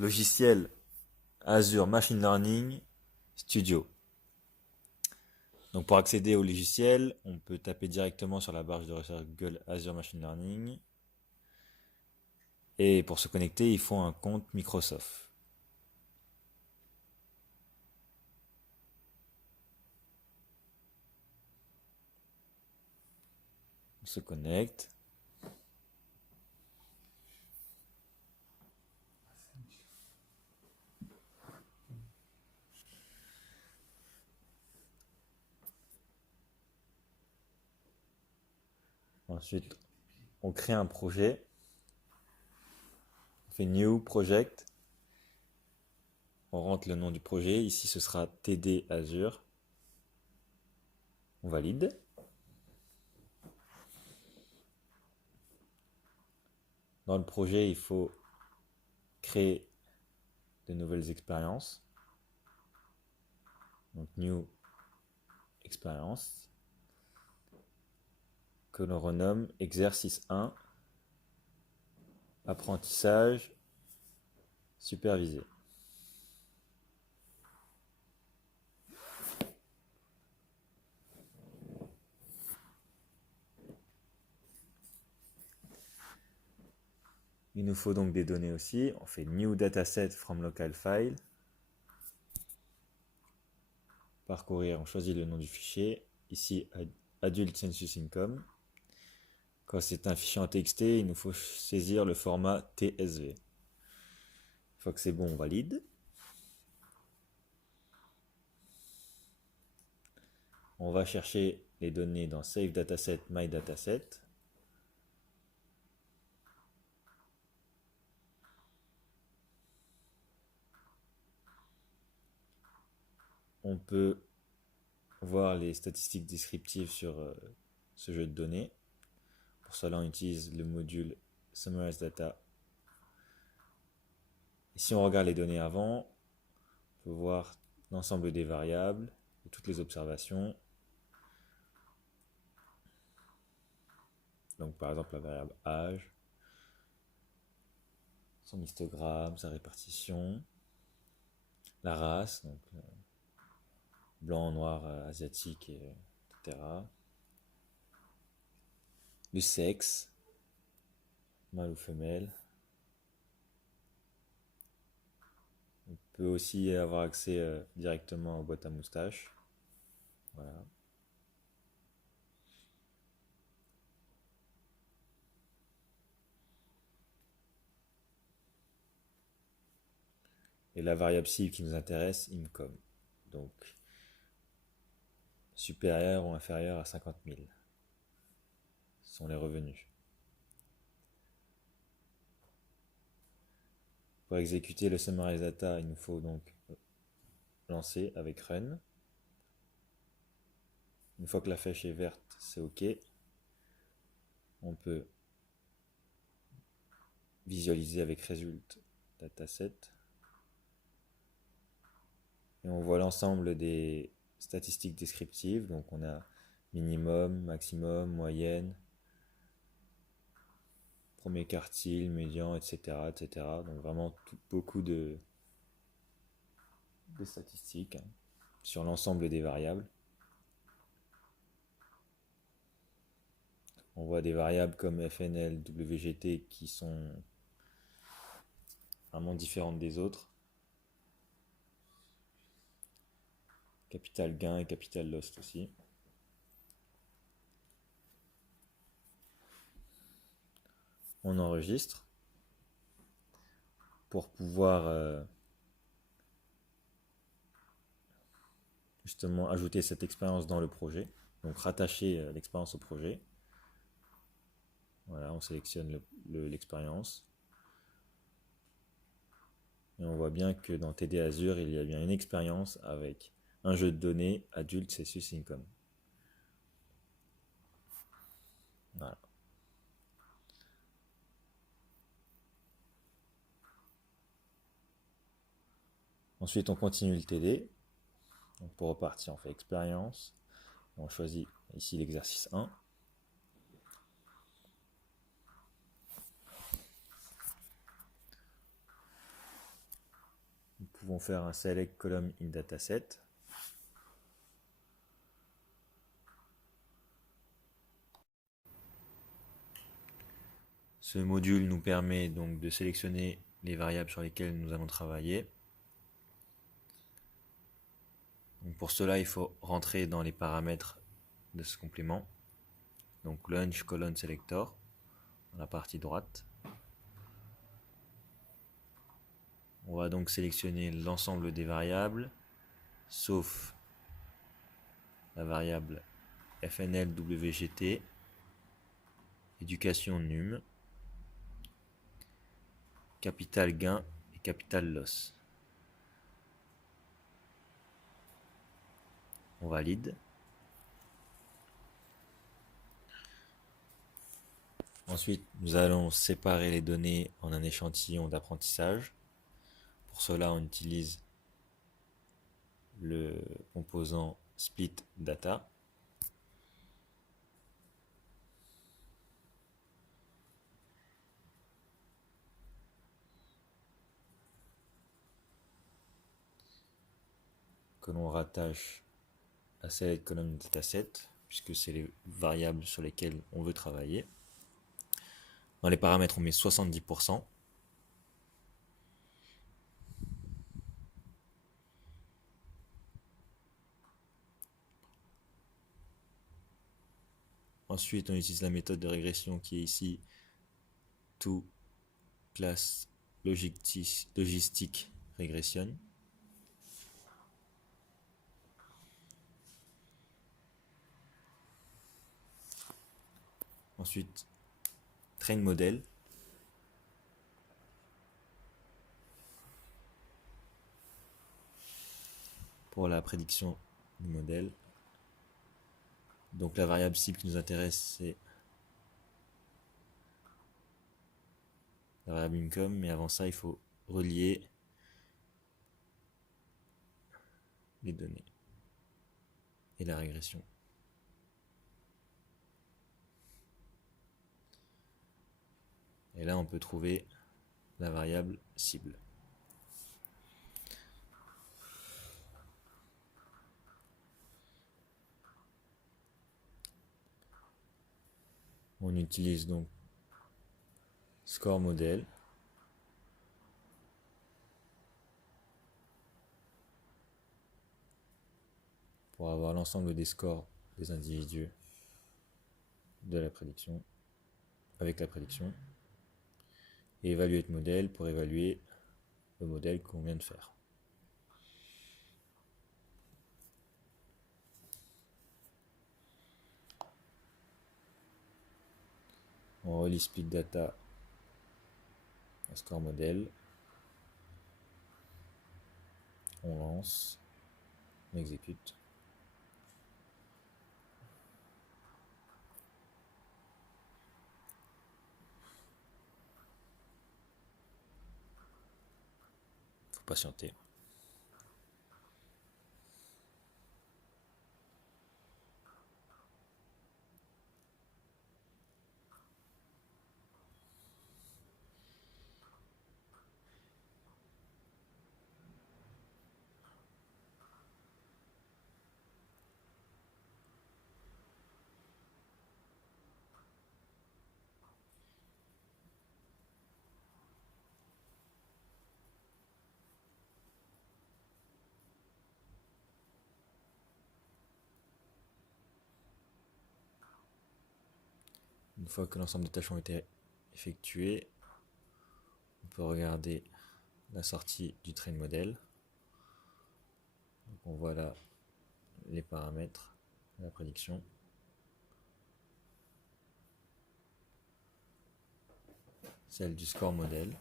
logiciel Azure Machine Learning Studio. Donc pour accéder au logiciel, on peut taper directement sur la barre de recherche Google Azure Machine Learning. Et pour se connecter, il faut un compte Microsoft. On se connecte. Ensuite, on crée un projet. On fait New Project. On rentre le nom du projet. Ici, ce sera TD Azure. On valide. Dans le projet, il faut créer de nouvelles expériences. Donc, New Expérience. Que l'on renomme exercice 1. Apprentissage supervisé. Il nous faut donc des données aussi. On fait New Dataset from Local File. Parcourir, on choisit le nom du fichier. Ici, Adult Census Income. Quand c'est un fichier en TXT, il nous faut saisir le format TSV. Une fois que c'est bon, on valide. On va chercher les données dans Save Dataset, My Dataset. On peut voir les statistiques descriptives sur ce jeu de données. Pour cela, on utilise le module Summarize Data. Et si on regarde les données avant, on peut voir l'ensemble des variables et toutes les observations. Donc par exemple la variable âge, son histogramme, sa répartition, la race, donc blanc, noir, asiatique, etc. Le sexe, mâle ou femelle. On peut aussi avoir accès directement aux boîtes à moustaches. Voilà. Et la variable cible qui nous intéresse, income. Donc, supérieur ou inférieur à 50 000 sont les revenus. Pour exécuter le summarize data, il nous faut donc lancer avec run. Une fois que la flèche est verte, c'est OK. On peut visualiser avec result dataset. Et on voit l'ensemble des statistiques descriptives. Donc on a minimum, maximum, moyenne, premier quartile, médian, etc., etc. Donc vraiment beaucoup de statistiques sur l'ensemble des variables. On voit des variables comme FNL, WGT qui sont vraiment différentes des autres. Capital gain et capital lost aussi. On enregistre pour pouvoir justement ajouter cette expérience dans le projet. Donc rattacher l'expérience au projet. Voilà, on sélectionne l'expérience. Et on voit bien que dans TD Azure, il y a bien une expérience avec un jeu de données adulte Census Income. Voilà. Ensuite, on continue le TD. Donc pour repartir, on fait expérience. On choisit ici l'exercice 1. faire un select column in dataset. Ce module nous permet donc de sélectionner les variables sur lesquelles nous allons travailler. Donc pour cela, il faut rentrer dans les paramètres de ce complément. Donc launch colon selector dans la partie droite. On va donc sélectionner l'ensemble des variables, sauf la variable fnlwgt, éducation num, capital gain et capital loss. On valide. Ensuite, nous allons séparer les données en un échantillon d'apprentissage. Pour cela, on utilise le composant split data. Que l'on rattache à select column dataset, puisque c'est les variables sur lesquelles on veut travailler. Dans les paramètres, on met 70%. Ensuite, on utilise la méthode de régression qui est ici toClass logistic regression. Ensuite, train model. Pour la prédiction du modèle. Donc la variable cible qui nous intéresse, c'est la variable income, mais avant ça, il faut relier les données et la régression. Et là, on peut trouver la variable cible. On utilise donc score model pour avoir l'ensemble des scores des individus de la prédiction, avec la prédiction, et evaluate model pour évaluer le modèle qu'on vient de faire. On relie split data à score model, on lance, on exécute. Faut patienter. Une fois que l'ensemble des tâches ont été effectuées, on peut regarder la sortie du train model. Donc on voit là les paramètres de la prédiction. Celle du score model.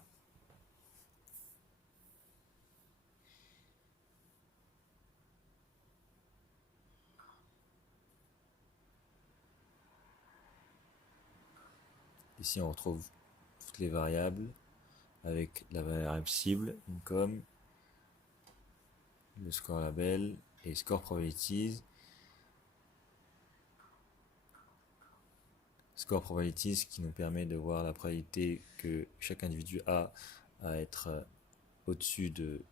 Ici on retrouve toutes les variables avec la variable cible, income, le score label, les score probabilities. Score probabilities qui nous permet de voir la probabilité que chaque individu a à être au-dessus de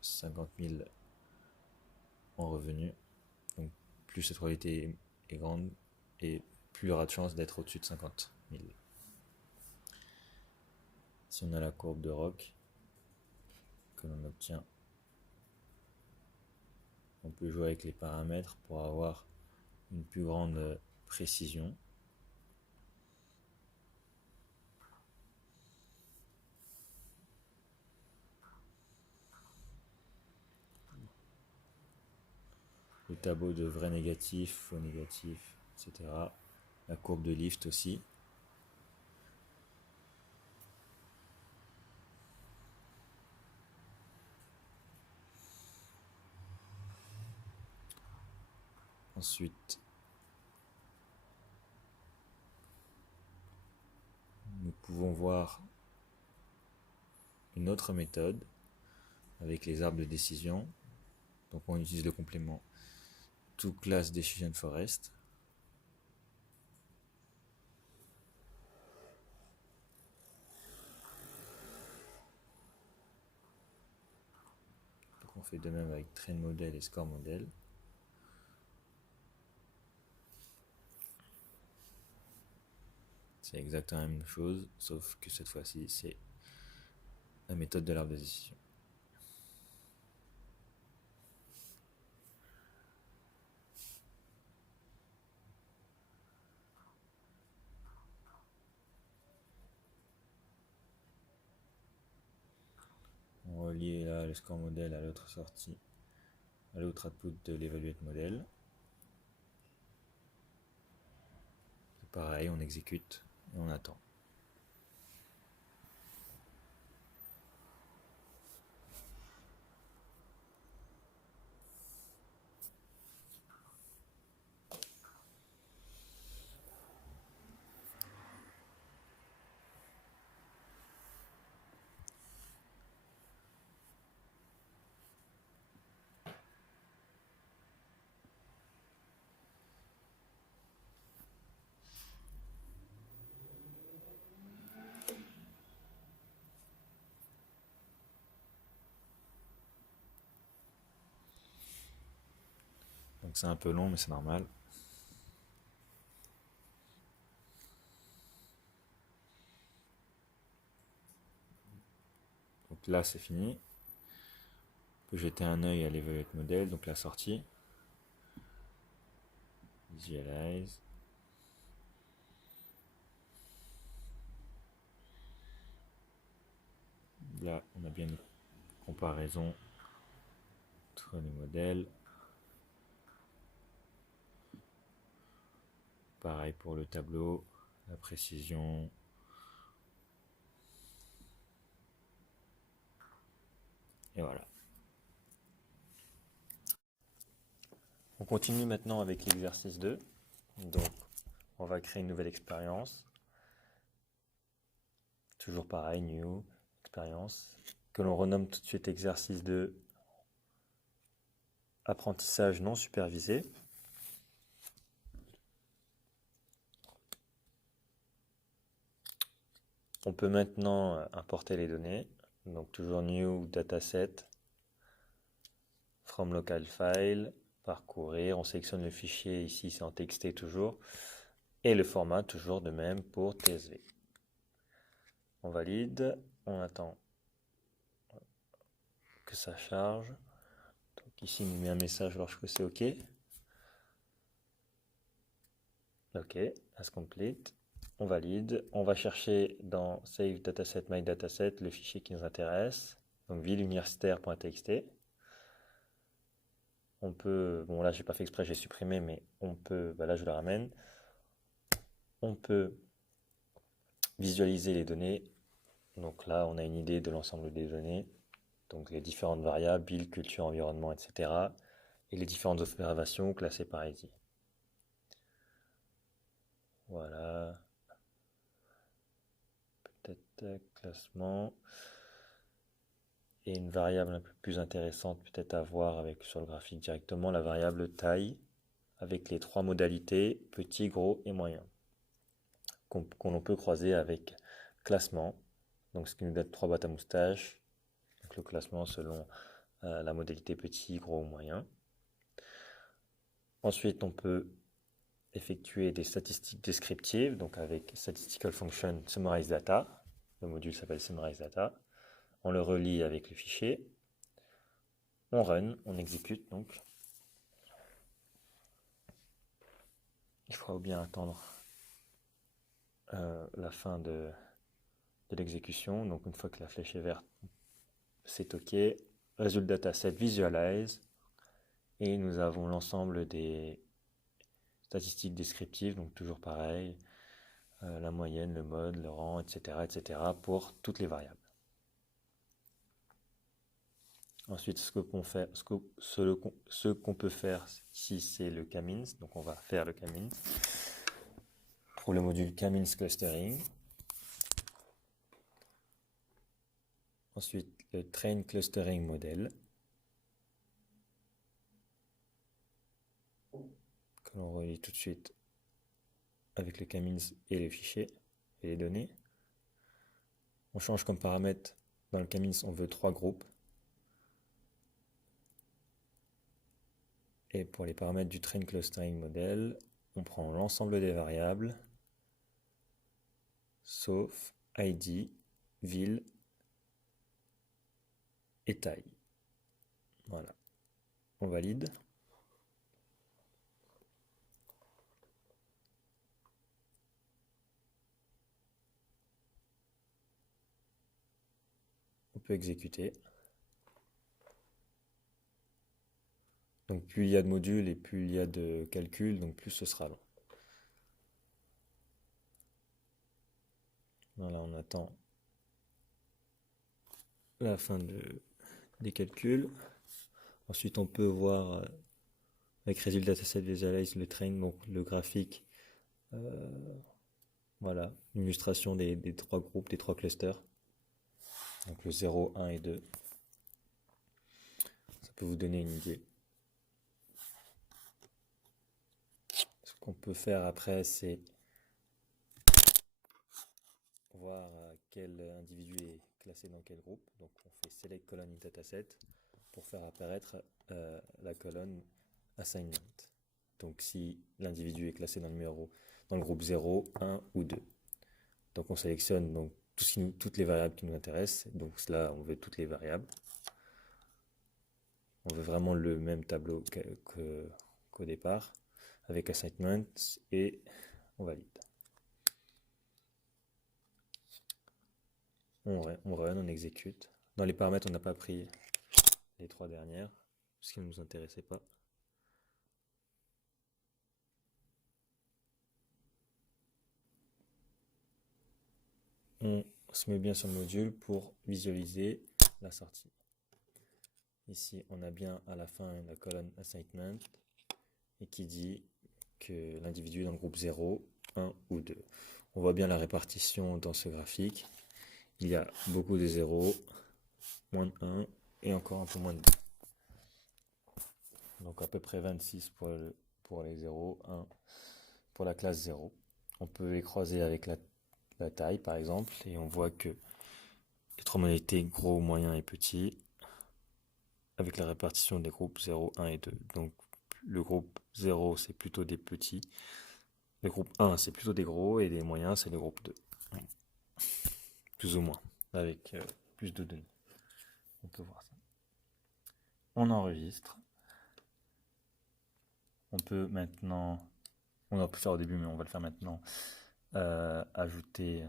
50 000 en revenus. Donc plus cette probabilité est grande et plus il y aura de chances d'être au-dessus de 50 000. Si on a la courbe de ROC que l'on obtient, on peut jouer avec les paramètres pour avoir une plus grande précision. Le tableau de vrai négatif, faux négatif, etc. La courbe de lift aussi. Ensuite, nous pouvons voir une autre méthode avec les arbres de décision. Donc on utilise le complément toClass Decision Forest. Donc on fait de même avec Train Model et Score Model. C'est exactement la même chose, sauf que cette fois-ci, c'est la méthode de l'arbre de décision. On relie là le score model à l'autre sortie, à l'autre output de l'evaluate model. C'est pareil, on exécute et on attend. Donc c'est un peu long, mais c'est normal. Donc là, c'est fini. On peut jeter un œil à l'evaluate model, donc la sortie. Visualize. Là, on a bien une comparaison entre les modèles. Pareil pour le tableau, la précision. Et voilà. On continue maintenant avec l'exercice 2. Donc, on va créer une nouvelle expérience. Toujours pareil, new, expérience, que l'on renomme tout de suite exercice 2, apprentissage non supervisé. On peut maintenant importer les données. Donc toujours new dataset, from local file, parcourir, on sélectionne le fichier, ici c'est en TXT toujours, et le format toujours de même pour TSV. On valide, on attend que ça charge. Donc ici il nous met un message lorsque c'est OK. OK, as complete. On valide. On va chercher dans Save Dataset, My Dataset le fichier qui nous intéresse. Donc villeuniversitaire.txt. On peut, bon là j'ai pas fait exprès, j'ai supprimé, mais on peut, là je le ramène. On peut visualiser les données. Donc là on a une idée de l'ensemble des données. Donc les différentes variables, ville, culture, environnement, etc. Et les différentes observations classées par ID. Voilà. Peut-être classement. Et une variable un peu plus intéressante peut-être à voir avec, sur le graphique directement, la variable taille, avec les trois modalités, petit, gros et moyen, qu'on peut croiser avec classement, donc ce qui nous donne trois boîtes à moustaches, donc le classement selon la modalité petit, gros ou moyen. Ensuite, on peut effectuer des statistiques descriptives, donc avec Statistical Function Summarize Data. Le module s'appelle Summarize Data. On le relie avec le fichier. On run, on exécute donc. Il faudra bien attendre la fin de l'exécution. Donc une fois que la flèche est verte, c'est OK. Résultat dataset visualize. Et nous avons l'ensemble des statistiques descriptives, donc toujours pareil, la moyenne, le mode, le rang, etc. pour toutes les variables. Ensuite, ce qu'on peut faire ici, c'est le K-means. Donc on va faire le K-means pour le module K-means clustering. Ensuite, le train clustering model, que l'on relie tout de suite avec le K-means et le fichier et les données. On change comme paramètre, dans le K-means, on veut 3 groupes. Et pour les paramètres du train clustering model, on prend l'ensemble des variables, sauf ID, ville et taille. Voilà. On valide. On peut exécuter. Donc plus il y a de modules et plus il y a de calculs, donc plus ce sera long. Voilà, on attend la fin des calculs. Ensuite, on peut voir avec Result Dataset Visualize le train, donc le graphique. Voilà, une illustration des 3 groupes, des 3 clusters. Donc le 0, 1 et 2. Ça peut vous donner une idée. Ce qu'on peut faire après, c'est voir quel individu est classé dans quel groupe. Donc on fait Select Column in Dataset pour faire apparaître la colonne Assignment. Donc si l'individu est classé dans le groupe 0, 1 ou 2. Donc on sélectionne donc, toutes les variables qui nous intéressent. Donc là, on veut toutes les variables. On veut vraiment le même tableau qu'au départ, avec Assignment, et on valide. On run, on exécute. Dans les paramètres, on n'a pas pris les 3 dernières, parce qu'elles ne nous intéressaient pas. On se met bien sur le module pour visualiser la sortie. Ici, on a bien à la fin la colonne Assignment et qui dit que l'individu est dans le groupe 0, 1 ou 2. On voit bien la répartition dans ce graphique. Il y a beaucoup de 0, moins de 1 et encore un peu moins de 2. Donc à peu près 26 pour les 0, 1 pour la classe 0. On peut les croiser avec la taille par exemple et on voit que les 3 modalités gros, moyen et petit avec la répartition des groupes 0, 1 et 2. Donc le groupe 0 c'est plutôt des petits, le groupe 1 c'est plutôt des gros et les moyens c'est le groupe 2. Plus ou moins, avec plus de données. On peut voir ça. On enregistre. On peut maintenant, on aurait pu le faire au début mais on va le faire maintenant, ajouter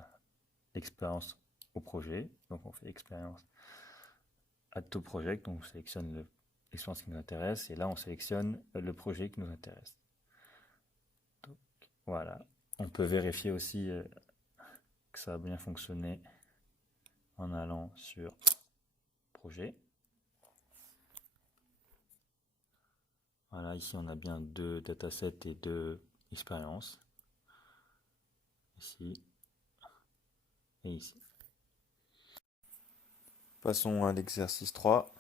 l'expérience au projet. Donc on fait expérience add to project, donc on sélectionne l'expérience qui nous intéresse et là on sélectionne le projet qui nous intéresse. Donc, voilà, on peut vérifier aussi que ça a bien fonctionné en allant sur projet. Voilà, ici on a bien 2 datasets et 2 expériences. Ici et ici. Passons à l'exercice 3.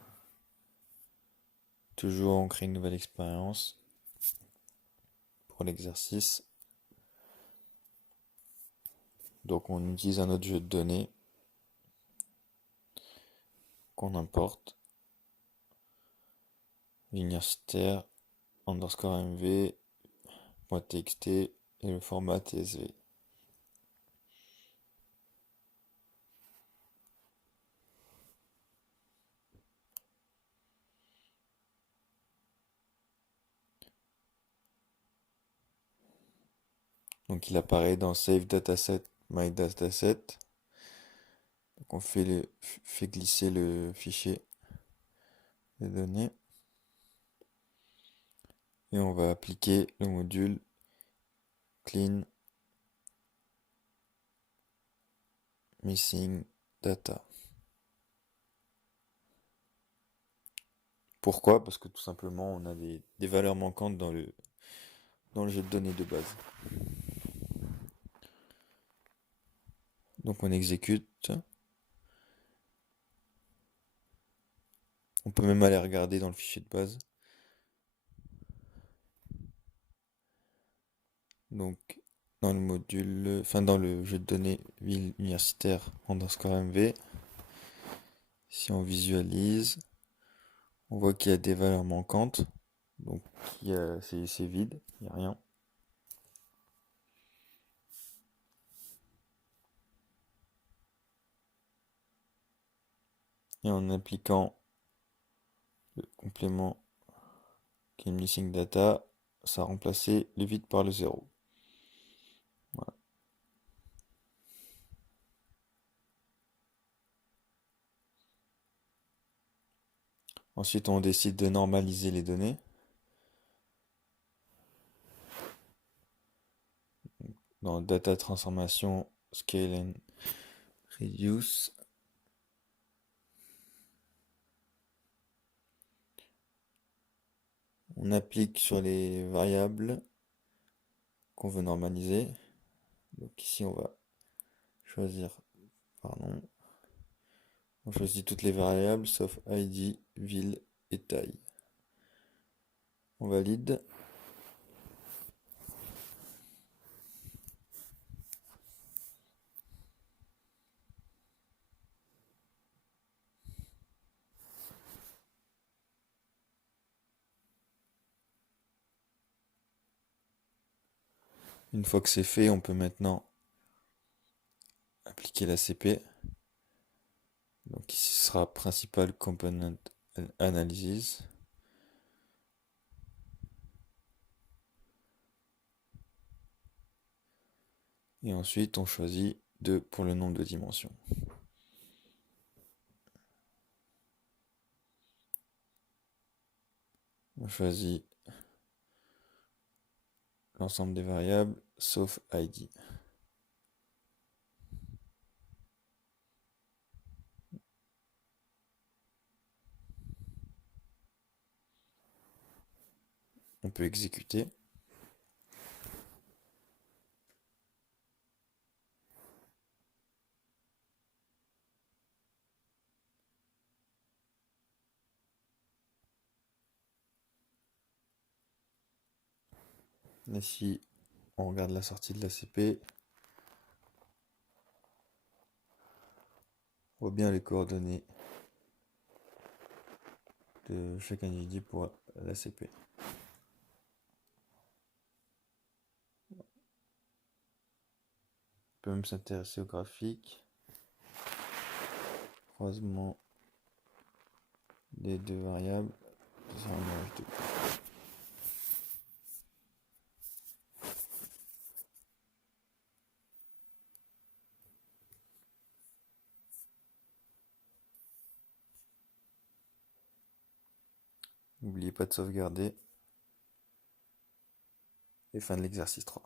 Toujours on crée une nouvelle expérience pour l'exercice. Donc on utilise un autre jeu de données qu'on importe. universitaire underscore mv .txt et le format tsv. Donc il apparaît dans Save Dataset, My Dataset. Donc on fait glisser le fichier de données. Et on va appliquer le module Clean Missing Data. Pourquoi? Parce que tout simplement on a des valeurs manquantes dans le jeu de données de base. Donc on exécute. On peut même aller regarder dans le fichier de base. Donc dans le module, enfin dans le jeu de données ville universitaire underscore mv, si on visualise, on voit qu'il y a des valeurs manquantes. Donc c'est vide, il n'y a rien. Et en appliquant le complément qui est missing data, ça a remplacé le vide par le 0. Voilà. Ensuite, on décide de normaliser les données. Dans Data Transformation, Scale and Reduce. On applique sur les variables qu'on veut normaliser. Donc ici, on va choisir, pardon, on choisit toutes les variables sauf ID, ville et taille. On valide. Une fois que c'est fait, on peut maintenant appliquer la CP. Donc ici ce sera Principal Component Analysis. Et ensuite on choisit 2 pour le nombre de dimensions. On choisit l'ensemble des variables sauf ID. On peut exécuter. Ici, on regarde la sortie de la CP. On voit bien les coordonnées de chaque individu pour la CP. On peut même s'intéresser au graphique. Croisement des deux variables. N'oubliez pas de sauvegarder. Et fin de l'exercice 3.